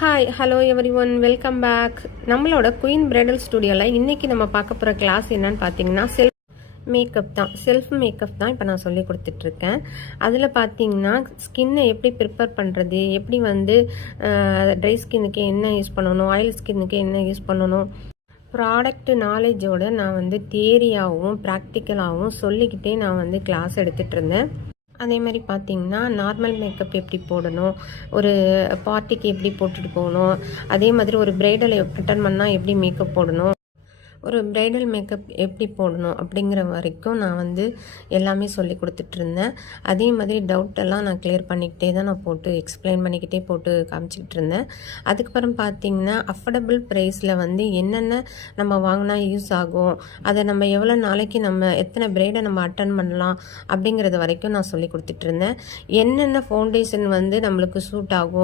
Hi hello every one welcome back. நம்மளோட queen bridal ஸ்டுடியோவில் இன்றைக்கி நம்ம பார்க்க போகிற கிளாஸ் என்னன்னு பார்த்தீங்கன்னா செல்ஃப் மேக்கப் தான் இப்போ நான் சொல்லி கொடுத்துட்ருக்கேன். அதில் பார்த்தீங்கன்னா ஸ்கின்னை எப்படி ப்ரிப்பேர் பண்ணுறது, எப்படி வந்து ட்ரை ஸ்கின்னுக்கு என்ன யூஸ் பண்ணணும், ஆயில் ஸ்கின்னுக்கு என்ன யூஸ் பண்ணணும், ப்ராடக்ட் நாலேஜோடு நான் வந்து தியரியாகவும் ப்ராக்டிக்கலாகவும் சொல்லிக்கிட்டே நான் வந்து கிளாஸ் எடுத்துகிட்டு இருந்தேன். அதே மாதிரி பார்த்திங்கன்னா நார்மல் மேக்கப் எப்படி போடணும், ஒரு பார்ட்டிக்கு எப்படி போட்டுட்டு போகணும், அதே மாதிரி ஒரு பிரைடலை அட்டன் பண்ணால் எப்படி மேக்கப் போடணும், ஒரு பிரைடல் மேக்கப் எப்படி போடணும் அப்படிங்கிற வரைக்கும் நான் வந்து எல்லாமே சொல்லி கொடுத்துட்ருந்தேன். அதே மாதிரி டவுட்டெல்லாம் நான் கிளியர் பண்ணிக்கிட்டே தான் நான் போட்டு எக்ஸ்பிளைன் பண்ணிக்கிட்டே போட்டு காமிச்சிக்கிட்டு இருந்தேன். அதுக்கப்புறம் பார்த்திங்கன்னா அஃபோர்டபுள் ப்ரைஸில் வந்து என்னென்ன நம்ம வாங்கினா யூஸ் ஆகும், அதை நம்ம எவ்வளோ நாளைக்கு நம்ம எத்தனை பிரைடை நம்ம அட்டன் பண்ணலாம் அப்படிங்கிறது வரைக்கும் நான் சொல்லி கொடுத்துட்ருந்தேன். என்னென்ன ஃபவுண்டேஷன் வந்து நம்மளுக்கு சூட் ஆகும்,